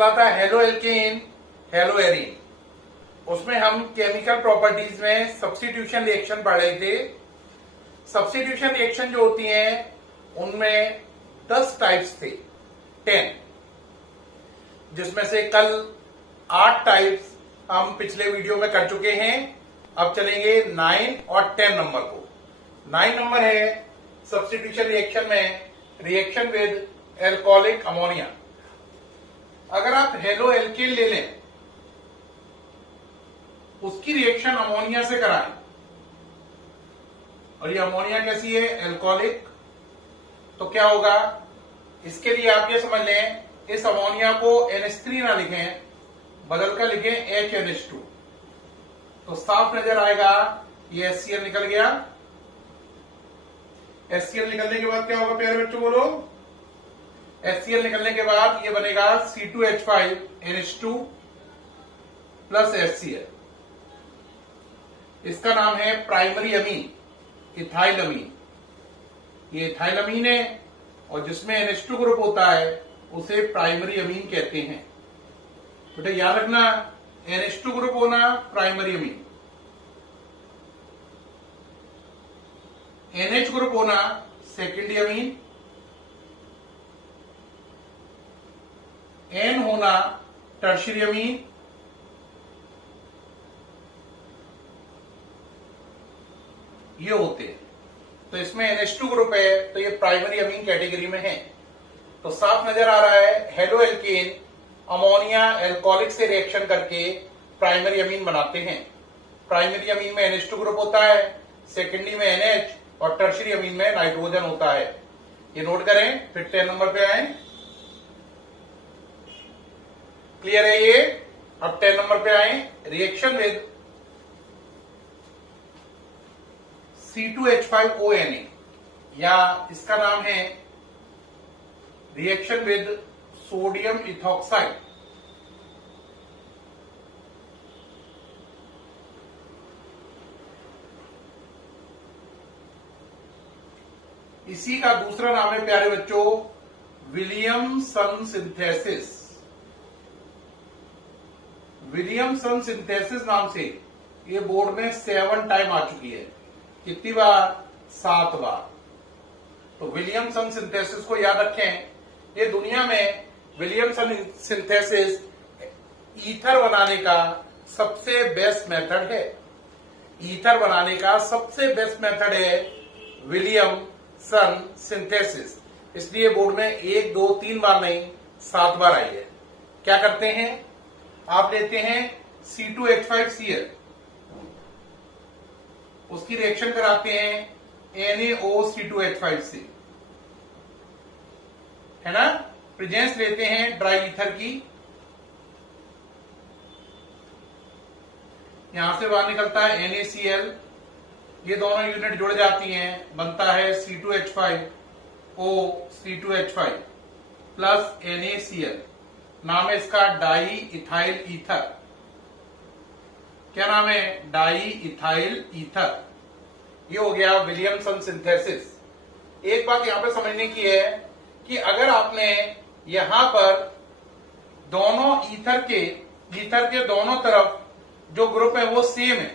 चला था halo alkane hello arene. उसमें हम केमिकल प्रॉपर्टीज में सब्स्टिट्यूशन रिएक्शन पढ़ रहे थे। सब्स्टिट्यूशन रिएक्शन जो होती हैं उनमें 10 टाइप्स थे, 10, जिसमें से कल 8 टाइप्स हम पिछले वीडियो में कर चुके हैं। अब चलेंगे 9 और 10 नंबर को। 9 नंबर है सब्स्टिट्यूशन रिएक्शन में रिएक्शन विद एल्कोहलिक अमोनिया। अगर आप हेलो एल्केन ले लें, उसकी रिएक्शन अमोनिया से कराएं, और ये अमोनिया कैसी है? एल्कोहलिक। तो क्या होगा? इसके लिए आप ये समझ लें, इस अमोनिया को NH3 ना लिखें, बदल कर लिखें HNH2, तो साफ नजर आएगा ये HCl निकल गया। HCl निकलने के बाद क्या होगा प्यारे बच्चों? बोलो। HCl निकलने के बाद ये बनेगा C2H5NH2 प्लस HCl। इसका नाम है प्राइमरी अमीन, इथाइल अमीन। ये इथाइल अमीन है और जिसमें NH2 ग्रुप होता है उसे प्राइमरी अमीन कहते हैं। बेटा याद रखना, NH2 ग्रुप होना प्राइमरी अमीन, NH ग्रुप होना सेकेंडरी अमीन, N होना टर्शियरी अमीन, ये होते हैं। तो इसमें NH2 ग्रुप है तो ये प्राइमरी अमीन कैटेगरी में है। तो साफ नजर आ रहा है हेलो एल्केन अमोनिया एल्कोहलिक से रिएक्शन करके प्राइमरी अमीन बनाते हैं। प्राइमरी अमीन में NH2 ग्रुप होता है, सेकेंडरी में NH और टर्शियरी अमीन में नाइट्रोजन होता है। ये नोट करें। फिर 10 नंबर पे आए। क्लियर है ये? अब 10 नंबर पे आए। रिएक्शन विद C2H5ONA, या इसका नाम है रिएक्शन विद सोडियम इथॉक्साइड। इसी का दूसरा नाम है प्यारे बच्चों विलियमसन सिंथेसिस। विलियमसन सिंथेसिस नाम से ये बोर्ड में 7 टाइम आ चुकी है। कितनी बार? 7 बार। तो विलियमसन सिंथेसिस को याद रखें। ये दुनिया में विलियमसन सिंथेसिस ईथर बनाने का सबसे बेस्ट मेथड है। ईथर बनाने का सबसे बेस्ट मेथड है विलियमसन सिंथेसिस। इसलिए बोर्ड में 1, 2, 3 बार नहीं 7 बार आई है। क्या करते हैं? आप लेते हैं C2H5Cl, उसकी रिएक्शन कराते हैं NaOC2H5 से, है ना। प्रेजेंस लेते हैं ड्राई ईथर की, यहां से बाहर निकलता है NaCl, ये दोनों यूनिट जुड़ जाती हैं, बनता है C2H5O C2H5 प्लस NaCl। नाम है इसका डाई इथाइल ईथर। क्या नाम है? Di ethyl ether. ये हो गया विलियमसन सिंथेसिस। एक बात यहां पे समझने की है कि अगर आपने यहां पर दोनों ईथर के दोनों तरफ जो ग्रुप है वो सेम है,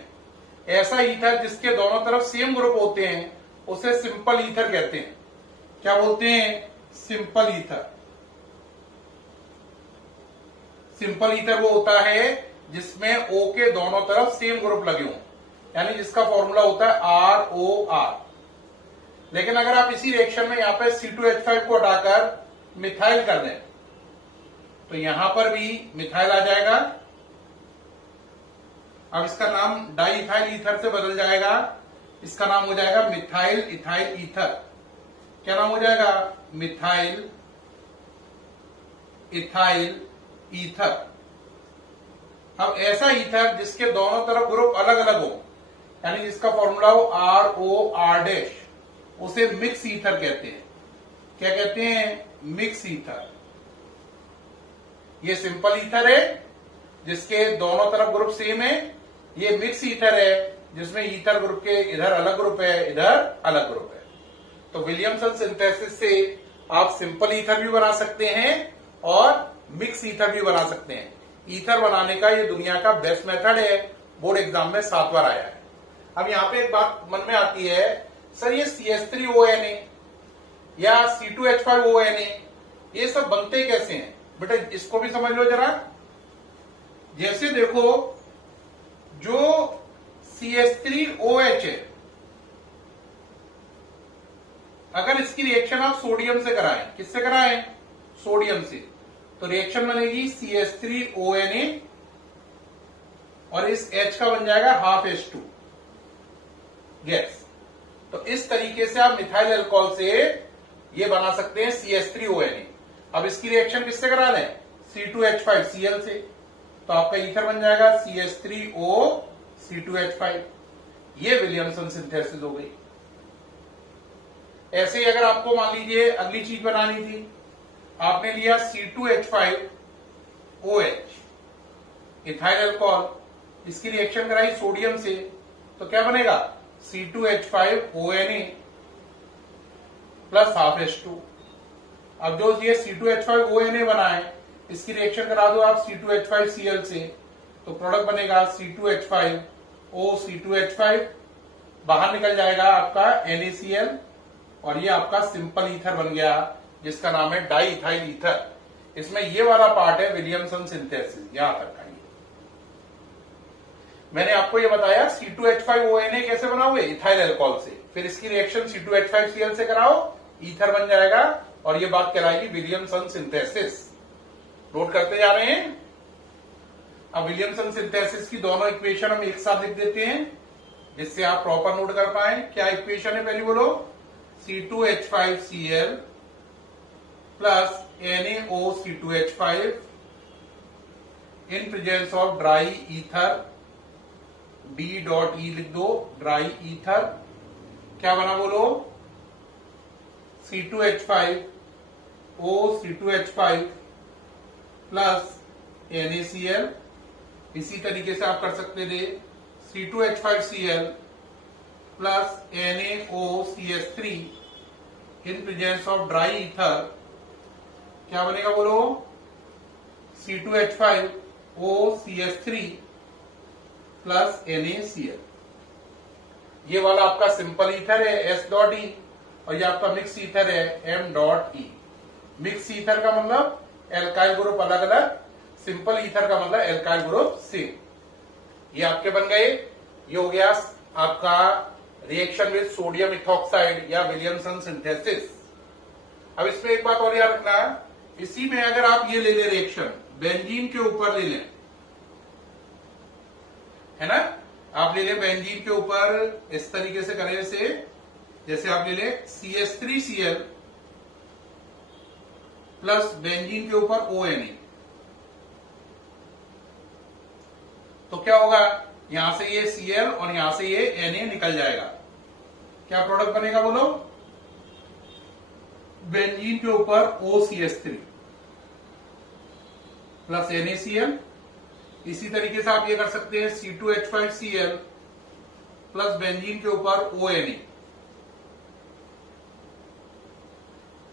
ऐसा ईथर जिसके दोनों तरफ सेम ग्रुप होते हैं उसे सिंपल ईथर कहते हैं। क्या बोलते हैं? Simple ether. सिंपल ईथर वो होता है जिसमें O के दोनों तरफ सेम ग्रुप लगे हों, यानी जिसका फॉर्मूला होता है ROR। लेकिन अगर आप इसी रिएक्शन में यहां पे C2H5 को हटाकर मिथाइल कर दें तो यहां पर भी मिथाइल आ जाएगा। अब इसका नाम डाई इथाइल ईथर से बदल जाएगा, इसका नाम हो जाएगा मिथाइल इथाइल ईथर। क्या नाम हो जाएगा? Methyl ethyl ether. अब ऐसा ईथर जिसके दोनों तरफ ग्रुप अलग अलग हो, यानी जिसका फॉर्मूला हो ROR', उसे मिक्स ईथर कहते हैं। क्या कहते हैं? Mix ether. ये सिंपल ईथर है जिसके दोनों तरफ ग्रुप सेम है। ये मिक्स ईथर है जिसमें ईथर ग्रुप के इधर अलग ग्रुप है, इधर अलग ग्रुप है। तो विलियमसन सिंथेसिस से आप सिंपल ईथर भी बना सकते हैं और मिक्स ईथर भी बना सकते हैं। ईथर बनाने का ये दुनिया का बेस्ट मेथड है, बोर्ड एग्जाम में 7 बार आया है। अब यहाँ पे एक बात मन में आती है, सर ये CH3ONA या C2H5ONA ये सब बनते कैसे हैं? बेटा इसको भी समझ लो जरा। जैसे देखो, जो CH3OH है, अगर इसकी रिएक्शन आप सोडियम से कराएं, किससे कराएं? सोडियम से, तो रिएक्शन बनेगी CH3ONA और इस H का बन जाएगा हाफ H2 गैस। तो इस तरीके से आप मिथाइल अल्कोहल से ये बना सकते हैं CH3ONA। अब इसकी रिएक्शन किससे करा लें? C2H5Cl से, तो आपका ईथर बन जाएगा CH3O C2H5। ये विलियमसन सिंथेसिस हो गई। ऐसे ही अगर आपको मान लीजिए अगली चीज बनानी थी, आपने लिया C2H5OH इथाइल अल्कोहल, इसकी रिएक्शन कराई सोडियम से, तो क्या बनेगा? C2H5ONA plus half H2। अब जो ये C2H5ONA बना है, इसकी रिएक्शन करा दो आप C2H5Cl से, तो प्रोडक्ट बनेगा C2H5O C2H5, बाहर निकल जाएगा आपका NaCl और ये आपका सिंपल ईथर बन गया जिसका नाम है डाई इथाइल ईथर। इसमें ये वाला पार्ट है विलियमसन सिंथेसिस, यहां तक का। मैंने आपको ये बताया C2H5ONA कैसे बनाओगे? इथाइल अल्कोहल से, फिर इसकी रिएक्शन C2H5Cl से कराओ, ईथर बन जाएगा और ये बात कहलाएगी विलियमसन सिंथेसिस। नोट करते जा रहे हैं। अब विलियमसन सिंथेसिस की दोनों इक्वेशन हम एक साथ लिख देते हैं जिससे आप प्रॉपर नोट कर पाए। क्या इक्वेशन है पहले बोलो? C2H5Cl plus NaOC2H5 in presence of dry ether, D.E लिख दो, ड्राई ईथर। क्या बना बोलो? C2H5O C2H5 plus NaCl। इसी तरीके से आप कर सकते थे C2H5Cl plus NaOCH3 in presence of dry ether. क्या बनेगा बोलो? C2H5OCH3 plus NaCl। ये वाला आपका सिंपल ईथर है S.E और ये आपका मिक्स ईथर है M.E। मिक्स ईथर का मतलब एल्काइल ग्रुप अलग अलग, सिंपल ईथर का मतलब एल्काइल ग्रुप सेम। ये आपके बन गए। ये हो गया आपका रिएक्शन विद सोडियम इथॉक्साइड या विलियमसन सिंथेसिस। अब इसमें एक बात और याद रखना, इसी में अगर आप ये ले लें रिएक्शन, बेंजीन के ऊपर ले लें, है ना, आप ले लें बेंजीन के ऊपर इस तरीके से करें से, जैसे आप ले लें CH3Cl प्लस बेंजीन के ऊपर ONA, तो क्या होगा? यहां से ये Cl और यहां से ये Na निकल जाएगा। क्या प्रोडक्ट बनेगा बोलो? बेंजीन के ऊपर OCH3 प्लस NaCl। इसी तरीके से आप ये कर सकते हैं C2H5Cl प्लस बेंजीन के ऊपर ONA,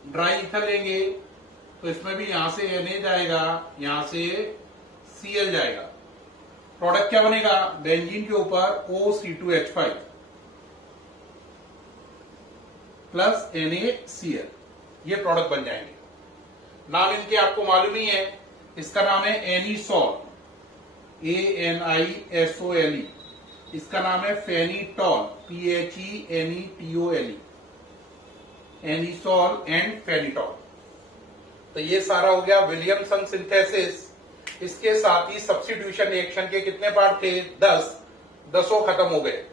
ड्राई ईथर लेंगे तो इसमें भी यहां से Na जाएगा, यहां से Cl जाएगा। प्रोडक्ट क्या बनेगा? बेंजीन के ऊपर OC2H5 प्लस NaCl, ये प्रोडक्ट बन जाएंगे। नाम इनके आपको मालूम ही है, इसका नाम है एनीसॉल, ANISOLE। इसका नाम है फेनिटॉल, PHENETOLE, एनीसॉल एंड फेनिटॉल। तो ये सारा हो गया विलियमसन सिंथेसिस। इसके साथ ही सब्स्टिट्यूशन रिएक्शन के कितने पार्ट थे? 10। 10 खत्म हो गए।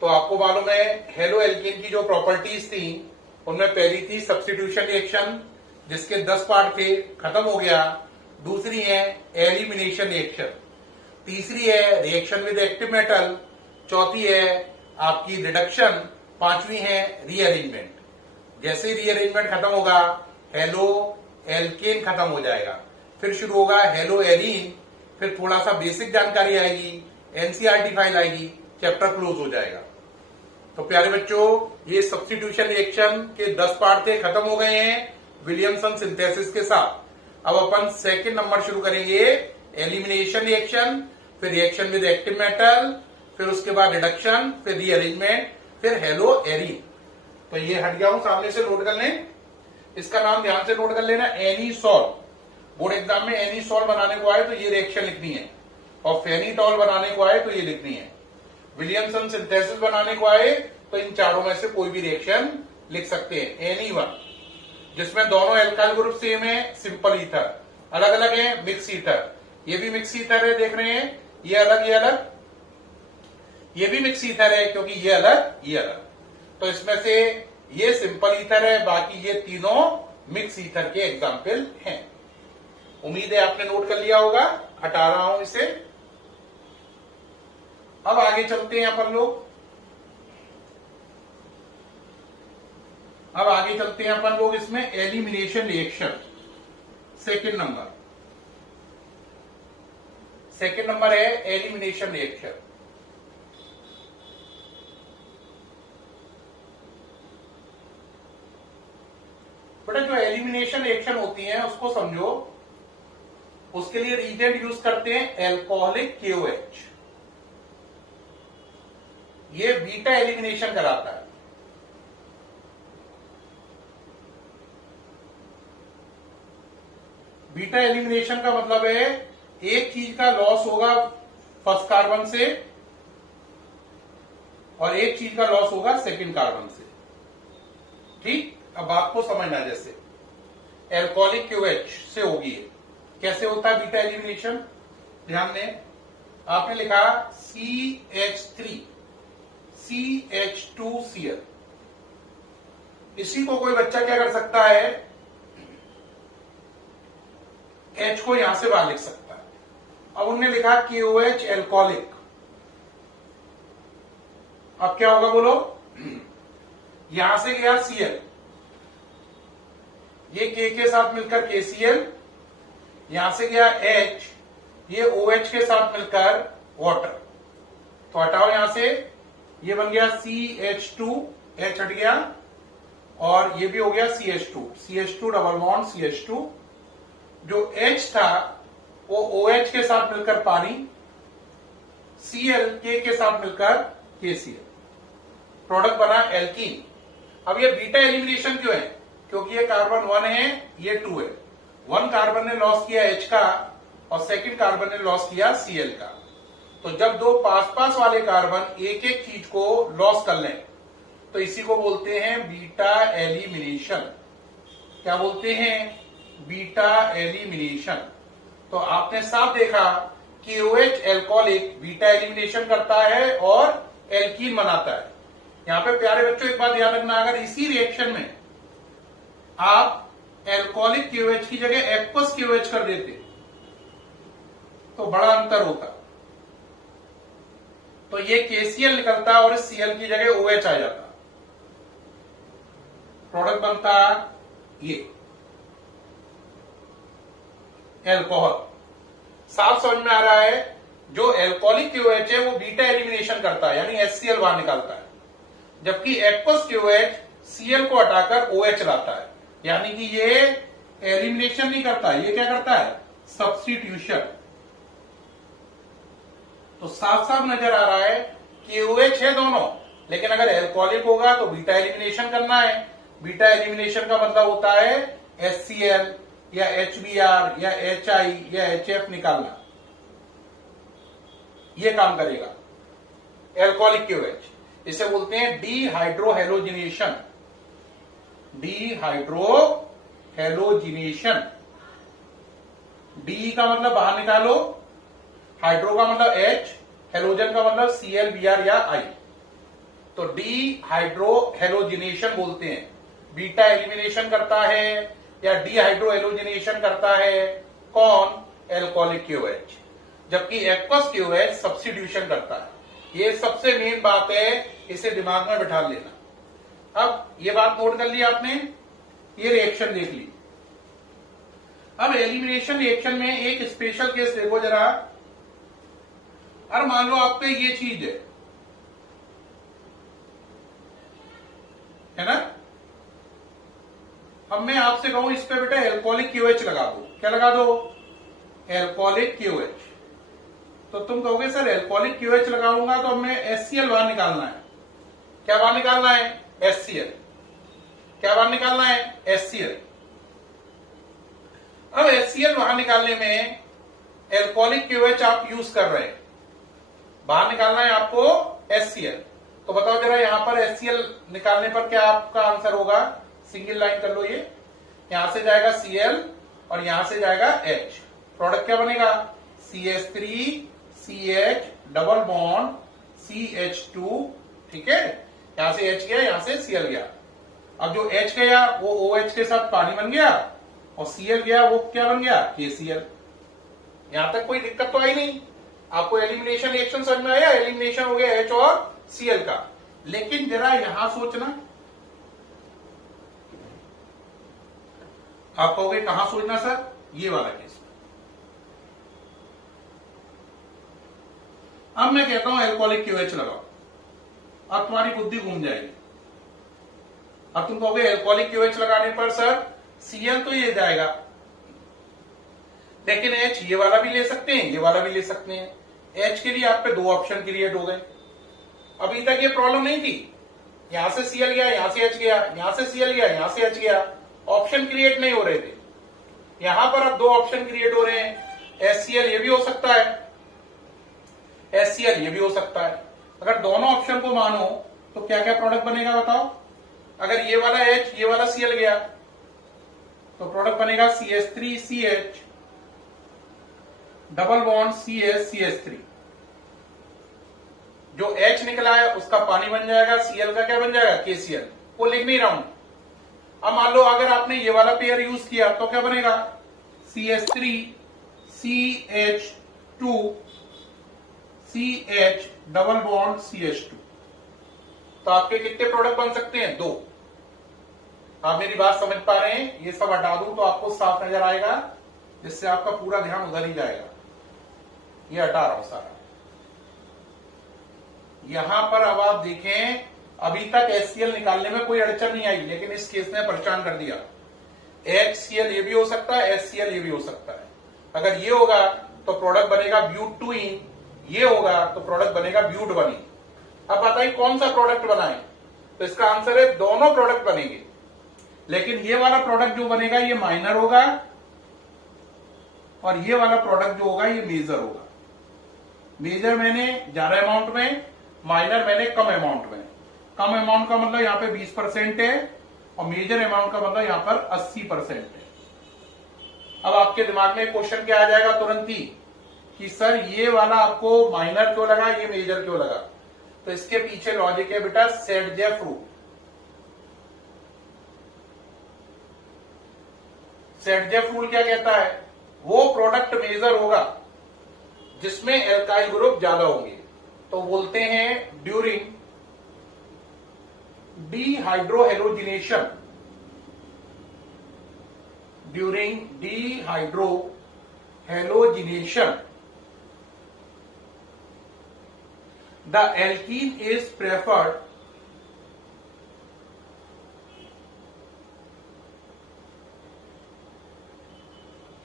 तो आपको मालूम है हेलो एल्केन की जो प्रॉपर्टीज थी उनमें पहली थी सब्स्टिट्यूशन रिएक्शन जिसके 10 पार्ट थे, खत्म हो गया। दूसरी है एलिमिनेशन रिएक्शन, तीसरी है रिएक्शन विद एक्टिव मेटल, चौथी है आपकी रिडक्शन, पांचवी है रीअरेंजमेंट। जैसे ही रीअरेंजमेंट खत्म होगा हेलो एल्केन खत्म हो जाएगा, फिर शुरू होगा हेलो एरीन, फिर थोड़ा सा बेसिक जानकारी आएगी, एनसीईआरटी फाइल आएगी, चैप्टर क्लोज हो जाएगा। तो प्यारे बच्चों, ये सब्स्टिट्यूशन रिएक्शन के 10 पार्ट थे, खत्म हो गए हैं विलियमसन सिंथेसिस के साथ। अब अपन सेकंड नंबर शुरू करेंगे, एलिमिनेशन रिएक्शन, फिर रिएक्शन विद एक्टिव मेटल, फिर उसके बाद रिडक्शन, फिर रीअरेंजमेंट, फिर हेलो एरीन। तो ये हट गया हूं, सामने से नोट कर लें। इसका नाम ध्यान से नोट कर लेना, एनीसॉल। बोर्ड एग्जाम में एनीसॉल बनाने को आए तो ये रिएक्शन लिखनी है, और फेनिटॉल बनाने को आए तो ये लिखनी है। विलियमसन सिंथेसिस बनाने को आए तो इन चारों में से कोई भी रिएक्शन लिख सकते हैं, एनी वन, जिसमें दोनों एल्काइल ग्रुप सेम है, सिंपल ईथर, अलग अलग है मिक्स ईथर। ये भी मिक्स ईथर है, देख रहे हैं, ये अलग ये अलग, ये भी मिक्स ईथर है क्योंकि ये अलग ये अलग। तो इसमें से ये सिंपल ईथर है, बाकी ये तीनों मिक्स ईथर के एग्जाम्पल हैं। उम्मीद है आपने नोट कर लिया होगा, हटा रहा हूं इसे। अब आगे चलते हैं अपन लोग, अब आगे चलते हैं अपन लोग इसमें एलिमिनेशन रिएक्शन। सेकंड नंबर है एलिमिनेशन रिएक्शन। बेटा जो एलिमिनेशन रिएक्शन होती है उसको समझो, उसके लिए रिएजेंट यूज करते हैं एल्कोहलिक KOH। ये बीटा एलिमिनेशन कराता है। बीटा एलिमिनेशन का मतलब है एक चीज का लॉस होगा फर्स्ट कार्बन से और एक चीज का लॉस होगा सेकंड कार्बन से। ठीक, अब बात को समझना, जैसे एल्कोहलिक KOH से होगी, कैसे होता है बीटा एलिमिनेशन, ध्यान दें। आपने लिखा CH3 CH2Cl। इसी को कोई बच्चा क्या कर सकता है, H को यहां से बाहर लिख सकता है। अब उन्होंने लिखा KOH एल्कोहलिक, अब क्या होगा बोलो, यहां से गया Cl, ये K के साथ मिलकर KCl, यहां से गया H, ये OH के साथ मिलकर वाटर। तो हटाओ यहां से, ये बन गया CH2, H हट गया, और ये भी हो गया CH2 डबल बॉन्ड CH2। जो H था वो OH के साथ मिलकर पानी, Cl K के साथ मिलकर KCl, प्रोडक्ट बना एल्कीन। अब ये बीटा एलिमिनेशन क्यों है, क्योंकि ये कार्बन 1 है, ये 2 है। 1 कार्बन ने लॉस किया H का और सेकंड कार्बन ने लॉस किया Cl का। तो जब दो पास वाले कार्बन एक एक चीज को लॉस कर लें तो इसी को बोलते हैं बीटा एलिमिनेशन। क्या बोलते हैं, बीटा एलिमिनेशन। तो आपने साफ देखा कि OH एल्कोहलिक बीटा एलिमिनेशन करता है और एल्कीन बनाता है। यहां पे प्यारे बच्चों एक बात ध्यान रखना, अगर इसी रिएक्शन में आप एल्कोहलिक KOH की जगह एक्वस KOH कर देते तो बड़ा अंतर होता। तो ये KCl निकलता और इस Cl की जगह OH आ जाता, प्रोडक्ट बनता ये एल्कोहल। साफ समझ में आ रहा है, जो एल्कोहलिक KOH है वो बीटा एलिमिनेशन करता है, यानी HCl बाहर निकालता है, जबकि एक्वस KOH Cl को हटाकर OH लाता है, यानी कि ये एलिमिनेशन नहीं करता, ये क्या करता है, सब्स्टिट्यूशन। तो साफ साफ नजर आ रहा है कि OH है दोनों, लेकिन अगर एल्कोहलिक होगा तो बीटा एलिमिनेशन करना है। बीटा एलिमिनेशन का मतलब होता है HCl या HBr या HI या HF निकालना, ये काम करेगा एल्कोहलिक KOH। इसे बोलते हैं डीहाइड्रोहेलोजिनेशन। डीहाइड्रोहेलोजिनेशन, डी का मतलब बाहर निकालो, हाइड्रो का मतलब H, हेलोजन का मतलब Cl Br या I। तो डीहाइड्रोहेलोजिनेशन बोलते हैं। बीटा एलिमिनेशन करता है या डीहाइड्रोहेलोजिनेशन करता है कौन, एल्कोहलिक KOH, जबकि एक्वस KOH सब्स्टिट्यूशन करता है। ये सबसे मेन बात है, इसे दिमाग में बिठा लेना। अब ये बात नोट कर ली आपने, ये रिएक्शन देख ली। अब एलिमिनेशन रिएक्शन में एक स्पेशल केस देखो जरा। और मान लो आप पे ये चीज है ना, अब मैं आपसे कहूं इस पे बेटा एल्कोहलिक क्यूएच लगा दो, क्या लगा दो? एल्कोहलिक क्यूएच। तो तुम कहोगे सर एल्कोहलिक क्यूएच लगाऊंगा तो हमें एचसीएल बाहर निकालना है। क्या बाहर निकालना है? एचसीएल। क्या बाहर निकालना है? एचसीएल। अब एचसीएल बाहर निकालने में एल्कोहलिक क्यूएच आप यूज कर रहे हैं, बाहर निकालना है आपको एचसीएल। तो बताओ जरा यहां पर एचसीएल निकालने पर क्या आपका आंसर होगा? सिंगल लाइन कर लो, ये यहां से जाएगा Cl और यहां से जाएगा H। प्रोडक्ट क्या बनेगा? CH3CH double bond CH2। ठीक है, यहां से H गया, यहां से Cl गया। अब जो H गया वो OH के साथ पानी बन गया और Cl गया वो क्या बन गया? KCl। यहां तक कोई दिक्कत तो आई नहीं? आपको एलिमिनेशन रिएक्शन समझ में आया? एलिमिनेशन हो गया H और Cl का। लेकिन जरा यहां सोचना, आप कहोगे कहां सोचना सर? ये वाला केस। अब मैं कहता हूं एल्कोहलिक क्यूएच लगाओ, अब तुम्हारी बुद्धि घूम जाएगी। अब तुम कहोगे एल्कोहलिक क्यूएच लगाने पर सर Cl तो ये जाएगा, लेकिन H ये वाला भी ले सकते हैं, ये वाला भी ले सकते हैं। H के लिए आप पे दो ऑप्शन क्रिएट हो गए। अभी तक ये प्रॉब्लम नहीं थी, यहां से Cl गया, यहां से H गया, यहां से Cl गया, यहां से H गया, ऑप्शन क्रिएट नहीं हो रहे थे। यहां पर अब दो ऑप्शन क्रिएट हो रहे हैं। HCl ये भी हो सकता है, HCl ये भी हो सकता है। अगर दोनों ऑप्शन को मानो तो क्या क्या प्रोडक्ट बनेगा बताओ? अगर ये वाला H ये वाला Cl गया तो प्रोडक्ट बनेगा CH3CH डबल बॉन्ड CH3। जो H निकला है उसका पानी बन जाएगा, Cl का क्या बन जाएगा? KCl। वो लिख नहीं रहा हूं। अब मान लो अगर आपने ये वाला पेयर यूज किया तो क्या बनेगा? CH3CH2 CH double bond CH2। तो आपके कितने प्रोडक्ट बन सकते हैं? दो। आप मेरी बात समझ पा रहे हैं? ये सब हटा दूं तो आपको साफ नजर आएगा, जिससे आपका पूरा ध्यान उधर ही जाएगा। ये हटा रहा हूं सारा। यहां पर अब आप देखें, अभी तक HCl निकालने में कोई अड़चन नहीं आई, लेकिन इस केस ने परेशान कर दिया। HCl ये भी हो सकता है, HCl ये भी हो सकता है। अगर ये होगा तो प्रोडक्ट बनेगा ब्यूट-2-ईन, ये होगा तो प्रोडक्ट बनेगा ब्यूट-1-ईन। अब बताइए कौन सा प्रोडक्ट बनाए? तो इसका आंसर है दोनों प्रोडक्ट बनेंगे, लेकिन ये वाला प्रोडक्ट जो बनेगा ये माइनर होगा और ये वाला प्रोडक्ट जो होगा ये मेजर होगा। मेजर मैंने ज्यादा अमाउंट में, माइनर मैंने कम अमाउंट में। कम अमाउंट का मतलब यहां पे 20% है और मेजर अमाउंट का मतलब यहां पर 80% है। अब आपके दिमाग में क्वेश्चन क्या आ जाएगा तुरंत ही कि सर ये वाला आपको माइनर क्यों लगा, ये मेजर क्यों लगा? तो इसके पीछे लॉजिक है बेटा सेट-जेफ रूल। सेट-जेफ रूल क्या कहता है? वो प्रोडक्ट मेजर होगा जिसमें एल्काइल ग्रुप ज्यादा होंगे। तो बोलते हैं during dehydrohalogenation, during dehydrohalogenation the alkene is preferred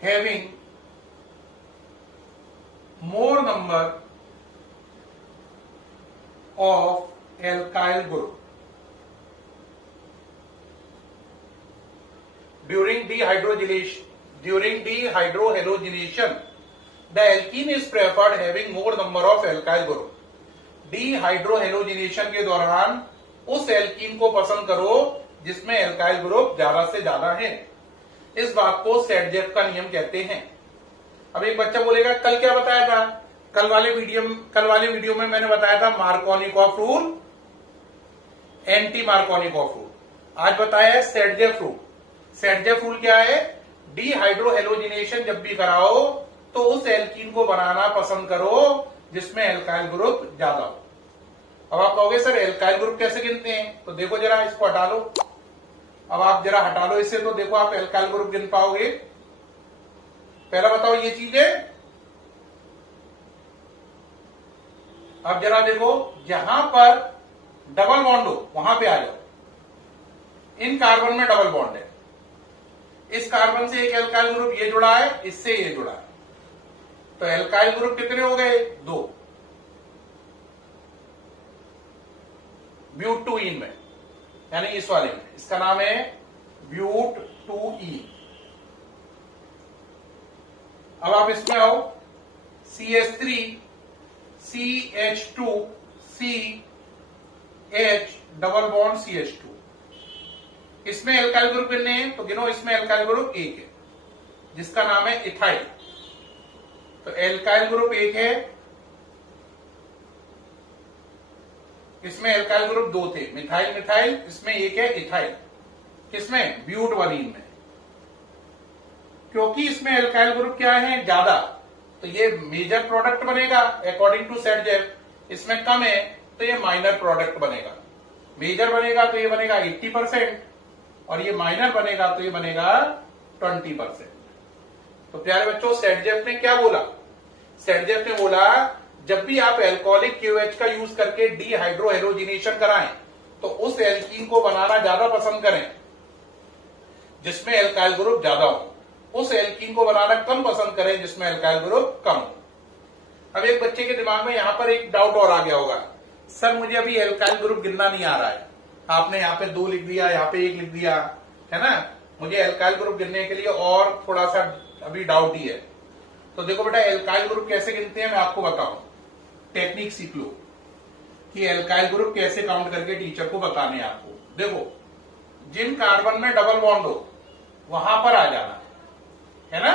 having more number of alkyl group. During dehydrogenation, the alkene is preferred having more number of alkyl group. Dehydrohalogenation के दौरान उस एल्कीन को पसंद करो जिसमें एल्काइल ग्रुप ज्यादा से ज्यादा है। इस बात को सेट-जेफ का नियम कहते हैं। अब एक बच्चा बोलेगा कल क्या बताया था? कल वाले वीडियो में मैंने बताया था Markovnikov rule, anti Markovnikov rule. आज बताया है सेट-जेफ रूल। सेट-जेफ रूल क्या है? डिहाइड्रोहेलोजिनेशन जब भी कराओ तो उस एल्कीन को बनाना पसंद करो जिसमें एल्काइल ग्रुप ज्यादा हो। अब आप कहोगे सर एल्काइल ग्रुप कैसे गिनते हैं? तो देखो जरा इसको हटा लो। अब आप जरा हटा लो इससे, तो देखो आप एल्काइल ग्रुप गिन पाओगे? पहला बताओ ये चीज है। अब जरा देखो जहां पर डबल बॉन्ड हो वहां पे आ जाओ। इन कार्बन में डबल बॉन्ड है, इस कार्बन से एक एल्काइल ग्रुप ये जुड़ा है, इससे ये जुड़ा है, तो एल्काइल ग्रुप कितने हो गए? 2 ब्यूट 2ईन में, यानी इस वाले में, इसका नाम है ब्यूट 2ईन। अब आप इसमें आओ, CH3 CH2 CH double bond CH2, इसमें एल्काइल ग्रुप कितने हैं? तो गिनो, इसमें एल्काइल ग्रुप 1 है जिसका नाम है इथाइल। तो एल्काइल ग्रुप 1 है, इसमें एल्काइल ग्रुप 2 थे, मिथाइल मिथाइल, इसमें 1 है इथाइल। किसमें? ब्यूट 1ईन में। क्योंकि इसमें एल्काइल ग्रुप क्या है? ज्यादा, तो ये मेजर प्रोडक्ट बनेगा अकॉर्डिंग टू सेटजेफ। इसमें कम है तो ये माइनर प्रोडक्ट बनेगा। मेजर बनेगा तो ये बनेगा 80% और ये माइनर बनेगा तो ये बनेगा 20%। तो प्यारे बच्चों, सेटजेफ ने क्या बोला? सेटजेफ ने बोला जब भी आप एल्कोहलिक क्यूएच का यूज करके डीहाइड्रोहेलोजिनेशन कराएं तो उस एल्कीन को बनाना ज्यादा पसंद करें जिसमें एल्काइल ग्रुप ज्यादा हो, उस एल्कीन को बनाना कम पसंद करें जिसमें एल्काइल ग्रुप कम हो। अब एक बच्चे के दिमाग में यहां पर एक डाउट और आ गया होगा, सर मुझे अभी एल्काइल ग्रुप गिनना नहीं आ रहा है, आपने यहाँ पे 2 लिख दिया, यहाँ पे 1 लिख दिया है ना, मुझे एल्काइल ग्रुप गिनने के लिए और थोड़ा सा अभी डाउट ही है। तो देखो बेटा, एल्काइल ग्रुप कैसे गिनते हैं मैं आपको बताऊं, टेक्निक सीख लो कि एल्काइल ग्रुप कैसे काउंट करके टीचर को बताने हैं आपको। देखो, जिन कार्बन में डबल बॉन्ड हो वहां पर आ जाना है ना,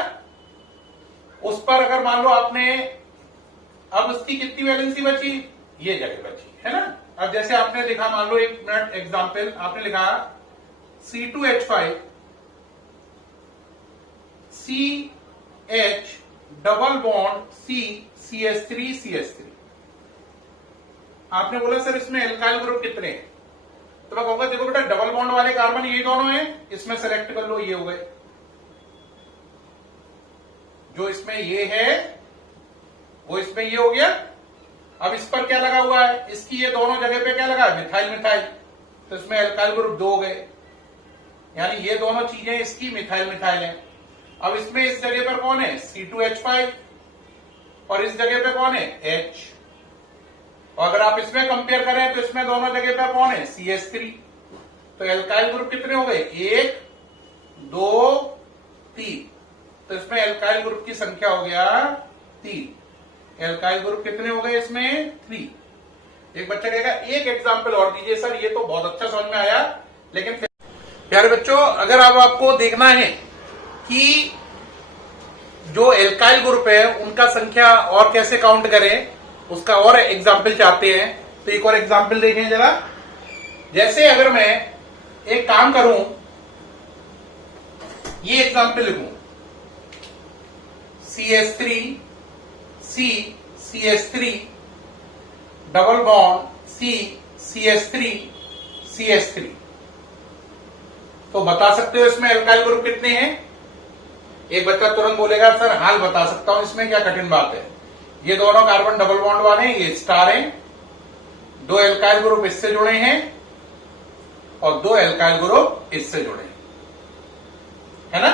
उस पर अगर मान लो आपने, अब उसकी कितनी वैलेंसी बची? ये जगह बची है ना। अब जैसे आपने लिखा, मान लो 1 मिनट एग्जाम्पल, आपने लिखा C2H5 CH double bond C CH3 CH3। आपने बोला सर इसमें एल्काइल ग्रुप कितने हैं? तो मैं कहूंगा देखो बेटा, डबल बॉन्ड वाले कार्बन ये दोनों हैं, इसमें सेलेक्ट कर लो, ये हो गए। जो इसमें ये है वो इसमें ये हो गया। अब इस पर क्या लगा हुआ है? इसकी ये दोनों जगह पे क्या लगा है? मिथाइल मिथाइल, तो इसमें एल्काइल ग्रुप 2 हो गए, यानी ये दोनों चीजें इसकी मिथाइल मिथाइल है। अब इसमें इस जगह पर कौन है? C2H5 और इस जगह पे कौन है? H। और अगर आप इसमें कंपेयर करें तो इसमें दोनों जगह पे कौन है? CH3। तो एल्काइल ग्रुप कितने हो गए? 1 2 3। तो इसमें एल्काइल ग्रुप की संख्या हो गया 3। एल्काइल ग्रुप कितने हो गए इसमें? 3। एक बच्चा कहेगा एक एग्जाम्पल और दीजिए सर, ये तो बहुत अच्छा समझ में आया, लेकिन प्यारे बच्चों, अगर अब आपको देखना है कि जो एल्काइल ग्रुप है उनका संख्या और कैसे काउंट करें, उसका और एग्जाम्पल चाहते हैं, तो एक और एग्जाम्पल देखें जरा। जैसे अगर मैं एक काम करूं, ये एग्जाम्पल लिखूं, CH3 C CH3 double bond C CH3 CH3, तो बता सकते हो इसमें एल्काइल ग्रुप कितने हैं? एक बच्चा तुरंत बोलेगा सर हाल बता सकता हूं, इसमें क्या कठिन बात है, ये दोनों कार्बन डबल बॉन्ड वाले हैं, ये स्टार हैं, 2 एल्काइल ग्रुप इससे जुड़े हैं और 2 एल्काइल ग्रुप इससे जुड़े हैं, है ना।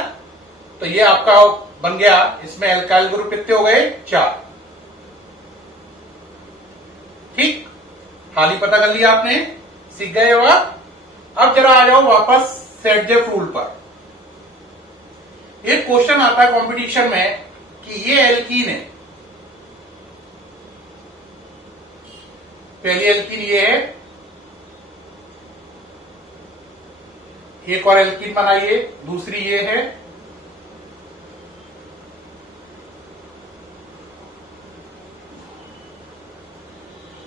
तो ये आपका बन गया, इसमें एल्काइल ग्रुप कितने हो गए? 4। ठीक, हाल ही पता कर लिया आपने, सीख गए हो आप। अब जरा आ जाओ वापस सेटजेफ रूल पर। एक क्वेश्चन आता है कंपटीशन में कि ये एल्कीन है, पहली एल्कीन ये है, एक और एल्कीन बनाइए, दूसरी ये है,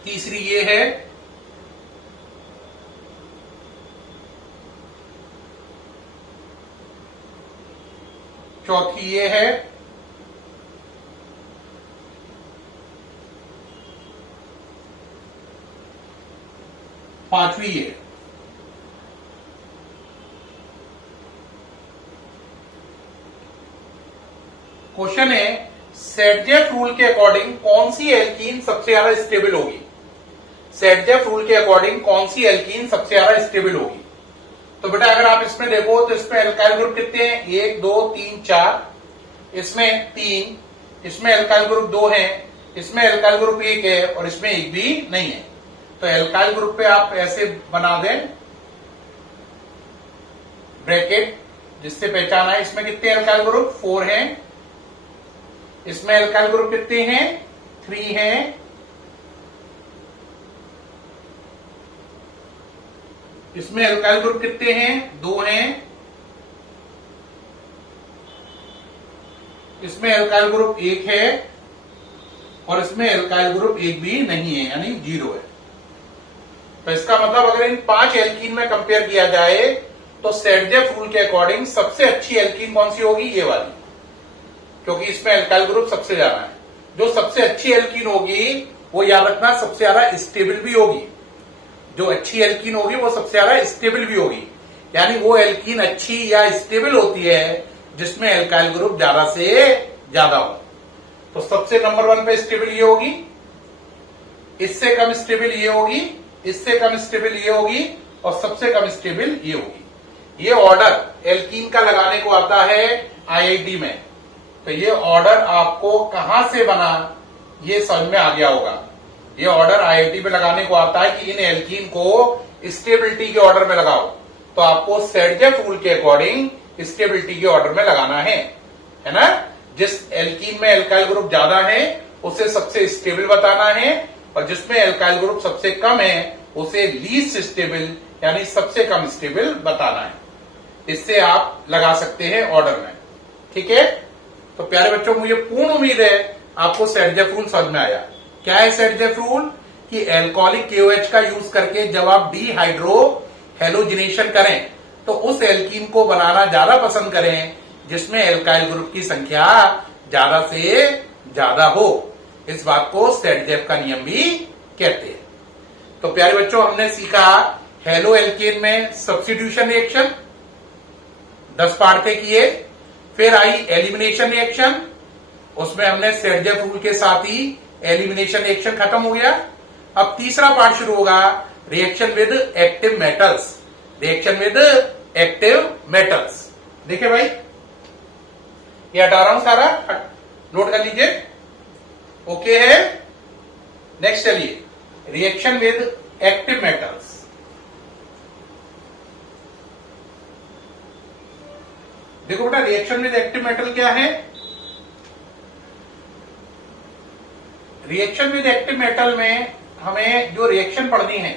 तीसरी ये है, चौथी ये है, पांचवी ये। क्वेश्चन है सेटजेफ रूल के अकॉर्डिंग कौन सी एल्कीन सबसे ज्यादा स्टेबल होगी? सेटजेफ रूल के अकॉर्डिंग कौन सी एल्कीन सबसे ज्यादा स्टेबल होगी? तो बेटा अगर आप इसमें देखो तो इसमें एल्काइल ग्रुप कितने हैं, 1 2 3 4, इसमें 3, इसमें एल्काइल ग्रुप 2 है, इसमें एल्काइल ग्रुप 1 है और इसमें एक भी नहीं है। तो एल्काइल ग्रुप पे आप ऐसे बना दें ब्रैकेट, जिससे पहचाना है। इसमें कितने एल्काइल ग्रुप 4 हैं, इसमें एल्काइल ग्रुप कितने हैं 3 हैं, इसमें एल्काइल ग्रुप कितने हैं 2 हैं, इसमें एल्काइल ग्रुप 1 है और इसमें एल्काइल ग्रुप 1 भी नहीं है, यानी 0 है। तो इसका मतलब अगर इन 5 एल्कीन में कंपेयर किया जाए तो सेडजेफ रूल के अकॉर्डिंग सबसे अच्छी एल्कीन कौन सी होगी, ये वाली, क्योंकि इसमें एल्काइल ग्रुप सबसे ज्यादा है। जो सबसे अच्छी एल्कीन होगी वो याद रखना सबसे ज्यादा स्टेबल भी होगी। जो अच्छी एल्कीन होगी वो सबसे ज्यादा स्टेबल भी होगी, यानी वो एल्कीन अच्छी या स्टेबल होती है जिसमें एल्काइल ग्रुप ज्यादा से ज्यादा हो। तो सबसे नंबर 1 पे स्टेबल ये होगी, इससे कम स्टेबल ये होगी, इससे कम स्टेबल ये होगी और सबसे कम स्टेबल ये होगी। ये ऑर्डर एल्कीन का लगाने को आता है आईआईटी में। तो ये ऑर्डर आपको कहां से बना ये समझ में आ गया होगा। ये ऑर्डर आईआईटी में लगाने को आता है कि इन एल्कीन को स्टेबिलिटी के ऑर्डर में लगाओ। तो आपको सेडजेफ रूल के अकॉर्डिंग स्टेबिलिटी के ऑर्डर में लगाना है ना। जिस एल्कीन में एल्काइल ग्रुप ज्यादा है उसे सबसे स्टेबल बताना है और जिसमें एल्काइल ग्रुप सबसे कम है उसे लीस्ट स्टेबल यानी सबसे कम स्टेबल बताना है। इससे आप लगा सकते हैं ऑर्डर में, ठीक है। तो प्यारे बच्चों, मुझे पूर्ण उम्मीद है आपको सेडजेफ रूल समझ में आया। क्या है सेडजेफ रूल कि एल्कोहलिक KOH का यूज करके जब आप डिहाइड्रो हेलोजिनेशन करें तो उस एल्कीन को बनाना ज्यादा पसंद करें जिसमें एल्काइल ग्रुप की संख्या ज्यादा से ज्यादा हो। इस बात को सेडजेफ का नियम भी कहते हैं। तो प्यारे बच्चों, हमने सीखा हेलो एल्केन में सब्स्टिट्यूशन रिएक्शन 10 पार्ट थे किए, फिर आई एलिमिनेशन रिएक्शन, उसमें हमने सेडजेफ रूल के साथ ही एलिमिनेशन रिएक्शन खत्म हो गया। अब तीसरा पार्ट शुरू होगा reaction with active metals, reaction with active metals. देखिए भाई, ये हटा रहा हूं सारा, नोट कर लीजिए, ओके है। नेक्स्ट चलिए, रिएक्शन विद एक्टिव मेटल्स। देखो बेटा, रिएक्शन विद एक्टिव मेटल क्या है। रिएक्शन विद एक्टिव मेटल में हमें जो रिएक्शन पढ़नी है,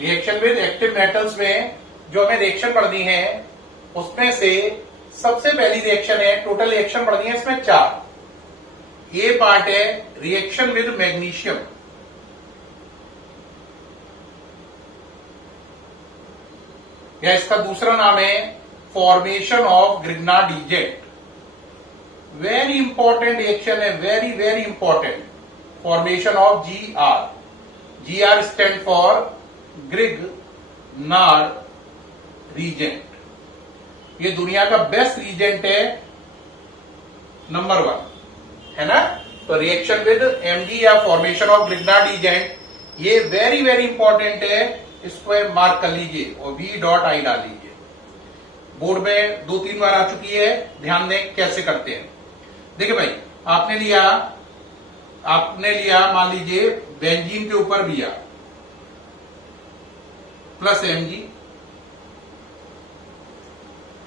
रिएक्शन विद एक्टिव मेटल्स में जो हमें रिएक्शन पढ़नी है उसमें से सबसे पहली रिएक्शन है, टोटल रिएक्शन पढ़नी है इसमें 4। ये पार्ट है रिएक्शन विद मैग्नीशियम। या इसका दूसरा नाम है formation of Grignard reagent. Very important reaction है, very very important. Formation of GR, GR stand for Grignard reagent. ये दुनिया का बेस्ट रीजेंट है, नंबर 1 है ना। तो रिएक्शन विद Mg या फॉर्मेशन ऑफ ग्रिग्नार्ड-ईजेंट ये वेरी वेरी इंपॉर्टेंट है, इसको मार्क कर लीजिए और V.I डाल लीजिए। बोर्ड में 2-3 बार आ चुकी है, ध्यान दें कैसे करते हैं। देखिए भाई, आपने लिया मान लीजिए बेंजीन के ऊपर Br प्लस Mg,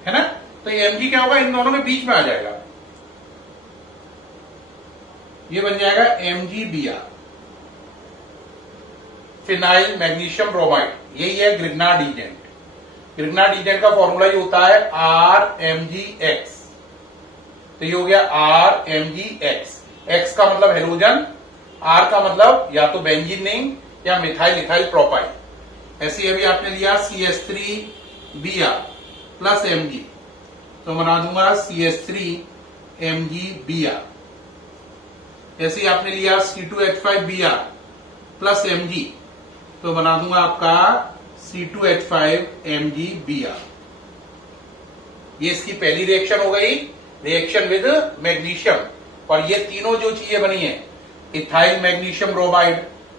है ना। तो ये Mg क्या होगा, इन दोनों के बीच में आ जाएगा, ये बन जाएगा MgBr, फिनाइल मैग्नीशियम ब्रोमाइड। यही है ग्रिग्नार्ड-ईजेंट। ग्रिग्नार्ड-ईजेंट का फॉर्मूला ये होता है RMgX। तो ये हो गया RMgX। X का मतलब हेलोजन, R का मतलब या तो बेंजीन रिंग या मिथाइल इथाइल प्रोपाइल। ऐसे अभी आपने लिया CH3Br प्लस Mg, तो बना दूंगा CH3MgBr। ऐसे ही आपने लिया C2H5Br प्लस Mg, तो बना दूंगा आपका C2H5MgBr। ये इसकी पहली रिएक्शन हो गई, रिएक्शन विद मैग्नीशियम। और ये तीनों जो चीजें बनी है, ethyl magnesium bromide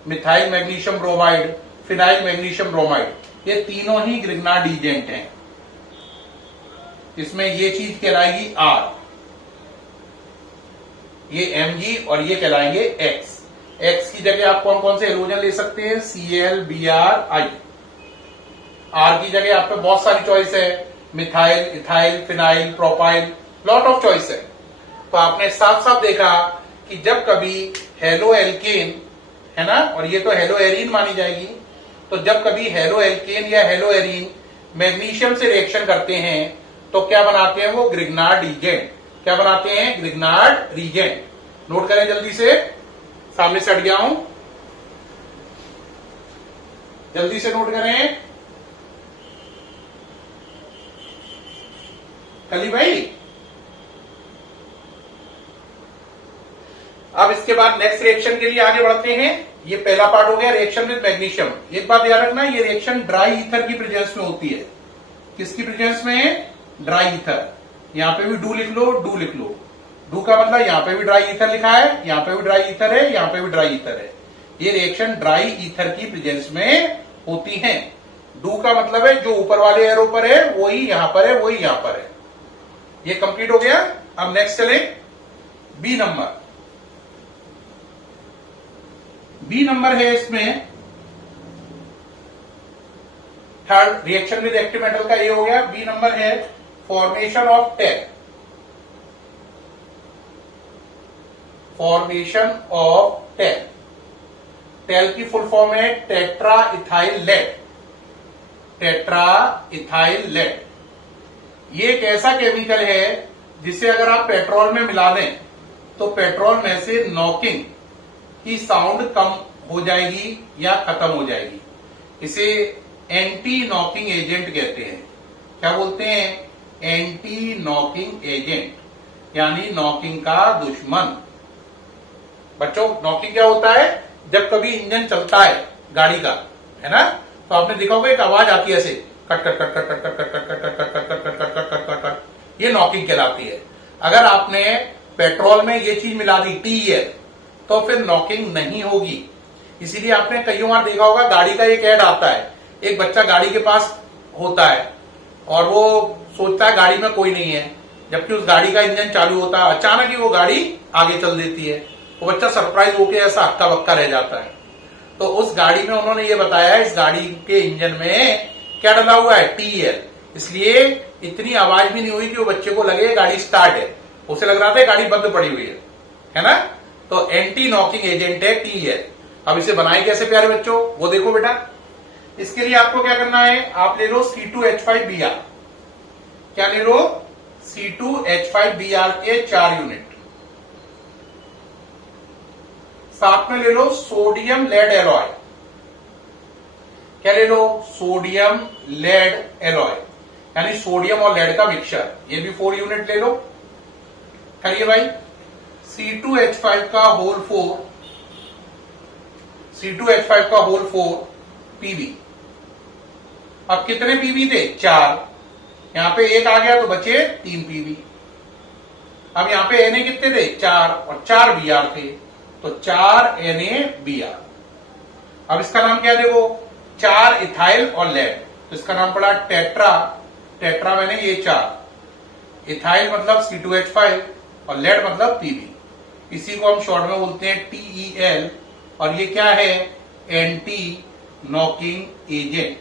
methyl magnesium bromide, phenyl magnesium bromide, ये तीनों ही ग्रिग्नार्ड एजेंट हैं। इसमें ये चीज कहलाएगी R, ये Mg और ये कहलाएंगे X। X की जगह आप कौन कौन से हेलोजन ले सकते हैं? Cl, Br, I। R की जगह आप पे बहुत सारी चॉइस है, methyl, ethyl, phenyl, propyl, lot of choice है। तो आपने साफ साफ देखा कि जब कभी हेलो एल्केन है ना, और ये तो हेलो एरीन मानी जाएगी, तो जब कभी halo alkane or halo arene magnesium से रिएक्शन करते हैं तो क्या बनाते हैं वो? Grignard reagent. क्या बनाते हैं? Grignard reagent. नोट करें जल्दी से, सामने से हट गया हूं, जल्दी से नोट करें कली भाई। अब इसके बाद नेक्स्ट रिएक्शन के लिए आगे बढ़ते हैं। ये पहला पार्ट हो गया रिएक्शन विद मैग्नीशियम। एक बात याद रखना, ये रिएक्शन ड्राई ईथर की प्रेजेंस में होती है। किसकी प्रेजेंस में? Dry ether. यहां पे भी डू लिख लो, डू लिख लो। डू का मतलब यहां पे भी ड्राई ईथर लिखा है, यहां पे भी ड्राई ईथर है, यहां पे भी ड्राई ईथर है। ये रिएक्शन ड्राई ईथर की प्रेजेंस में होती है। डू का मतलब है जो ऊपर वाले एरो पर है वही यहां पर है, वही यहां पर है। ये कंप्लीट हो गया। अब नेक्स्ट चले बी नंबर। बी नंबर है इसमें third reaction with active metal का। ये हो गया बी नंबर है formation of TEL. Formation of TEL. TEL की फुल फॉर्म है tetra ethyl lead. Tetra ethyl lead ये एक ऐसा केमिकल है जिसे अगर आप पेट्रोल में मिला दें तो पेट्रोल में से नॉकिंग की साउंड कम हो जाएगी या खत्म हो जाएगी। इसे एंटी नॉकिंग एजेंट कहते हैं। क्या बोलते हैं? एंटी नॉकिंग एजेंट, यानी नॉकिंग का दुश्मन। बच्चों, नॉकिंग क्या होता है? जब कभी इंजन चलता है गाड़ी का, है ना, तो आपने देखा होगा एक आवाज आती है ऐसे cut cut cut cut cut cut cut cut cut cut cut cut cut cut cut cut cut, ये नॉकिंग कहलाती है। अगर आपने पेट्रोल में ये चीज मिला दी TEL तो फिर नॉकिंग नहीं होगी। इसीलिए आपने कई बार देखा होगा गाड़ी का एक ऐड आता है, एक बच्चा गाड़ी के पास होता है और वो सोचता है गाड़ी में कोई नहीं है, जबकि उस गाड़ी का इंजन चालू होता है, अचानक ही वो गाड़ी आगे चल देती है। वो बच्चा सरप्राइज होके ऐसा हक्का बक्का रह जाता है। तो उस गाड़ी में उन्होंने ये बताया है इस गाड़ी के इंजन में क्या डला हुआ है? TEL। इसलिए इतनी आवाज भी नहीं हुई कि वो बच्चे को लगे गाड़ी स्टार्ट है, उसे लग रहा था गाड़ी बंद पड़ी हुई है ना। तो एंटी नॉकिंग एजेंट है TEL। अब इसे बनाए कैसे प्यारे बच्चों, वो देखो बेटा। इसके लिए आपको क्या करना है, आप ले लो C2H5Br। क्या ले लो? C2H5Br के 4 यूनिट। साथ में ले लो सोडियम लेड एलॉय। क्या ले लो? सोडियम लेड एलॉय, यानी सोडियम और लेड का मिक्सचर। ये भी 4 यूनिट ले लो। करिए भाई। C2H5 का होल 4, C2H5 का होल 4 PB। अब कितने PB थे? 4। यहां पे एक आ गया तो बचे 3 PB। अब यहां पे Na कितने थे? 4 और 4 Br थे, तो 4 NaBr। अब इसका नाम क्या देखो, 4 इथाइल और लेड, तो इसका नाम पड़ा टेट्रा। टेट्रा मैंने ये 4, इथाइल मतलब C2H5 और लेड मतलब PB। इसी को हम शॉर्ट में बोलते हैं TEL। और ये क्या है? Anti knocking agent.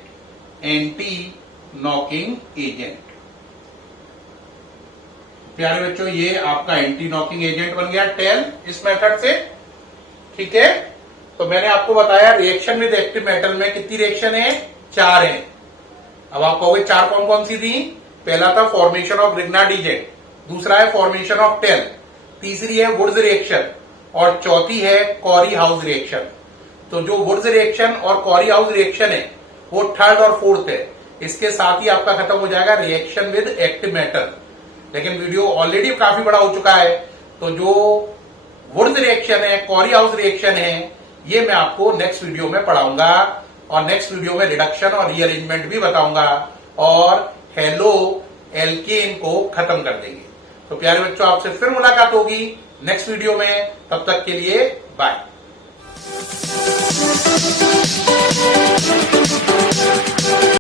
Anti knocking agent. प्यारे बच्चों, ये आपका एंटी नॉकिंग एजेंट बन गया टेल इस मेथड से। ठीक है, तो मैंने आपको बताया रिएक्शन विद एक्टिव मेटल में कितनी रिएक्शन है? 4 है। अब आप कहोगे 4 कौन कौन सी थी? पहला था फॉर्मेशन ऑफ ग्रिग्नार्ड एजेंट, दूसरा है फॉर्मेशन ऑफ टेल, तीसरी है वुड्स रिएक्शन और चौथी है कॉरी हाउस रिएक्शन। तो जो वुड्स रिएक्शन और कॉरी हाउस रिएक्शन है वो थर्ड और फोर्थ है। इसके साथ ही आपका खत्म हो जाएगा रिएक्शन विद एक्टिव मेटल। लेकिन वीडियो ऑलरेडी काफी बड़ा हो चुका है, तो जो वुड्स रिएक्शन है, कॉरी हाउस रिएक्शन है, ये मैं आपको नेक्स्ट वीडियो में पढ़ाऊंगा और नेक्स्ट वीडियो में रिडक्शन और रीअरेंजमेंट भी बताऊंगा और हेलो एल्केन को खत्म कर देंगे। तो प्यारे बच्चों, आपसे फिर मुलाकात होगी नेक्स्ट वीडियो में। तब तक के लिए बाय।